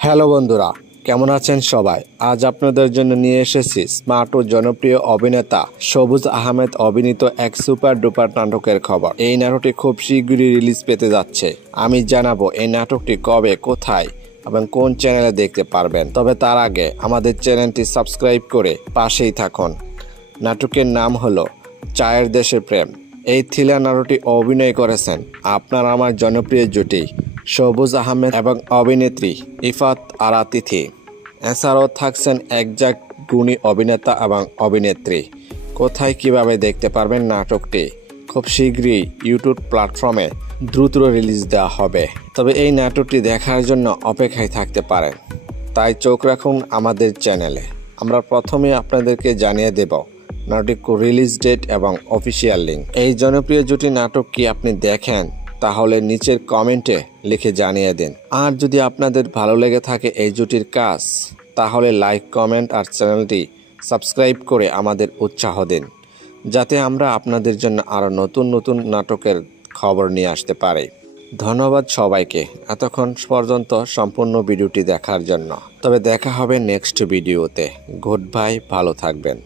Hello বন্ধুরা, কেমন আছেন সবাই? আজ আপনাদের জন্য নিয়ে এসেছি স্মার্ট ও জনপ্রিয় অভিনেতা সবুজ আহমেদ অভিনীত এক সুপার ডুপার নাটকের খবর। এই নাটকটি খুব শীঘ্রই রিলিজ পেতে যাচ্ছে। আমি জানাবো এই নাটকটি কবে, কোথায় এবং কোন চ্যানেলে দেখতে পারবেন। তবে তার আগে আমাদের চ্যানেলটি সাবস্ক্রাইব করে পাশেই থাকুন। নাটকের নাম হলো চায়ের দেশের প্রেম। এই থ্রিলার নাটকটি অভিনয় করেছেন আপনার আমার জনপ্রিয় জুটি সবুজ আহমেদ এবং অভিনেত্রী ইফাত আরা তিথি। এছাড়াও থাকছেন একজাক গুণী অভিনেতা এবং অভিনেত্রী। কোথায় কিভাবে দেখতে পারবেন নাটকটি? খুব শীঘ্রই ইউটিউব প্ল্যাটফর্মে দ্রুত রিলিজ দেওয়া হবে। তবে এই নাটকটি দেখার জন্য অপেক্ষায় থাকতে পারেন, তাই চোখ রাখুন আমাদের চ্যানেলে। আমরা প্রথমে আপনাদেরকে জানিয়ে দেব নাটক রিলিজ ডেট এবং অফিসিয়াল লিঙ্ক। এই জনপ্রিয় জুটি নাটক কি আপনি দেখেন? তাহলে নিচের কমেন্টে লিখে জানিয়ে দিন। আর যদি আপনাদের ভালো লেগে থাকে এই জুটির কাজ, তাহলে লাইক, কমেন্ট আর চ্যানেলটি সাবস্ক্রাইব করে আমাদের উৎসাহ দিন, যাতে আমরা আপনাদের জন্য আরও নতুন নতুন নাটকের খবর নিয়ে আসতে পারি। ধন্যবাদ সবাইকে এতক্ষণ পর্যন্ত সম্পূর্ণ ভিডিওটি দেখার জন্য। তবে দেখা হবে নেক্সট ভিডিওতে। গুড বাই, ভালো থাকবেন।